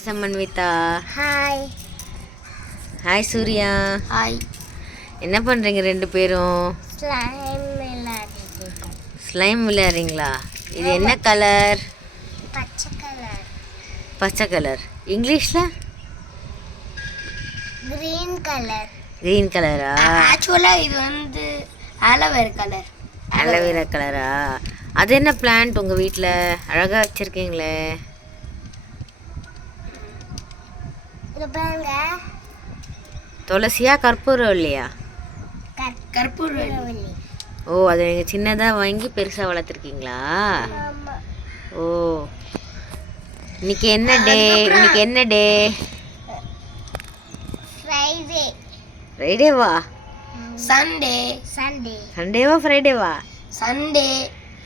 சமன்விதா. Hi. Hi Surya. Hi. என்ன பண்ணுறீங்க ரெண்டு பேரும்? ஸ்லைம் விளையாடிட்டு. ஸ்லைம் விளையாடுறீங்களா? இது என்ன கலர்? பச்சை கலர். பச்சை கலர். இங்கிலீஷில் கிரீன் கலர். கிரீன் கலரா? ஆக்சுவலாக இது வந்து ஆலோவேரா கலர். ஆலோவேரா கலரா? அது என்ன பிளான்ட் உங்கள் வீட்டில் அழகாக வச்சுருக்கீங்களே? இது பாருங்க. துளசியா கற்பூரம் இல்லையா? கற்பூரவள்ளி. ஓ, அதை நீங்கள் சின்னதாக வாங்கி பெருசாக வளர்த்துருக்கீங்களா? ஓ, இன்னைக்கு என்ன டே? இன்னைக்கு என்ன டே? ஃப்ரைடே. ஃப்ரைடேவா? சண்டே. சண்டே. சண்டேவா ஃப்ரைடேவா? சண்டே.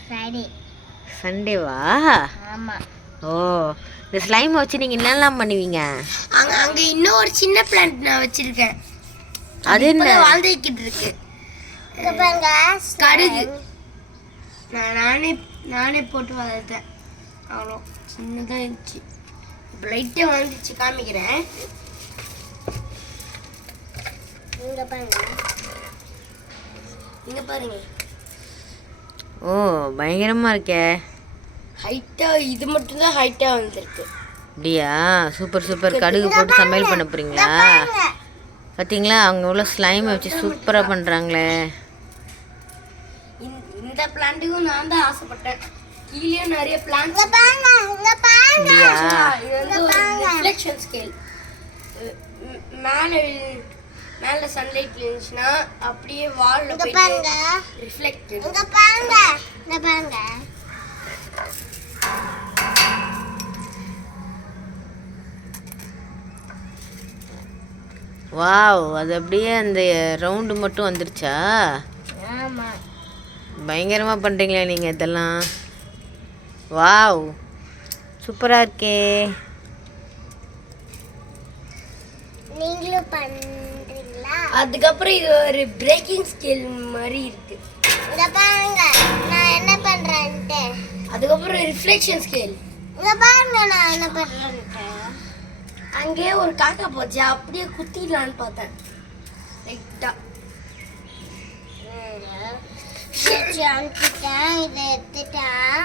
ஃப்ரைடே. சண்டேவா? ஆமாம். ஓ, இந்த ஸ்லைம் வச்சு நீங்கள் என்னெல்லாம் பண்ணுவீங்க? அங்கே இன்னும் ஒரு சின்ன பிளான்ட் நான் வச்சிருக்கேன். அது என்ன? வாழ்ந்துக்கிட்டு இருக்கு. கடுகு. நானே போட்டு வளர்த்தேன். அவ்வளோ சின்னதாக இருந்துச்சு. இப்போ லைட்டாக வந்துச்சு, காமிக்கிறேன். இங்கே பாருங்க. ஓ, பயங்கரமாக இருக்கே. ஹைட்டாக இது மட்டும்தான் ஹைட்டாக வந்துருக்கு. அப்படியா? Super super. கடுகு போட்டு சமையல் பண்ண போகிறீங்களா? பார்த்தீங்களா, அவங்க உள்ள ஸ்லைம் வச்சு சூப்பராக பண்ணுறாங்களே. இந்த பிளான்ட்டுக்கும் நான் தான் ஆசைப்பட்டேன். கீழே நிறைய பிளான்ட். அப்படியா? இது வந்து ஒரு ரிஃப்ளெக்ஷன் ஸ்கேல். மேலே சன்லைட் இருந்துச்சுன்னா அப்படியே வால்ல போயிட்டு ரிஃப்ளெக்ட். இங்க பாருங்க. இங்க பாருங்க. வாவ், அது அப்படியே அந்த ரவுண்டு மட்டும் வந்துருச்சா? ஆமாம். பயங்கரமாக பண்ணுறீங்களே நீங்கள் இதெல்லாம். வாவ், சூப்பராக இருக்கே. நீங்களும் பண்ணுறீங்களா? அதுக்கப்புறம் இது ஒரு பிரேக்கிங் ஸ்கேல் மாதிரி இருக்கு. இங்க பாருங்க நான் என்ன பண்றேன்ட்டு. அதுக்கப்புறம் ரிஃப்ளெக்ஷன் ஸ்கேல். இங்க பாருங்க நான் என்ன பண்றேன்ட்டு. அங்கேயே ஒரு காக்கா போச்சு, அப்படியே குத்திடலான்னு பார்த்தேன். ரைட்டா இதை எடுத்துட்டேன்.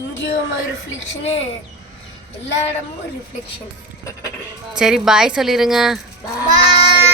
இங்கேயும் ரிஃப்ளெக்ஷனு, எல்லா இடமும் ரிஃப்ளெக்ஷன். சரி, பாய் சொல்லிடுங்க. பாய்.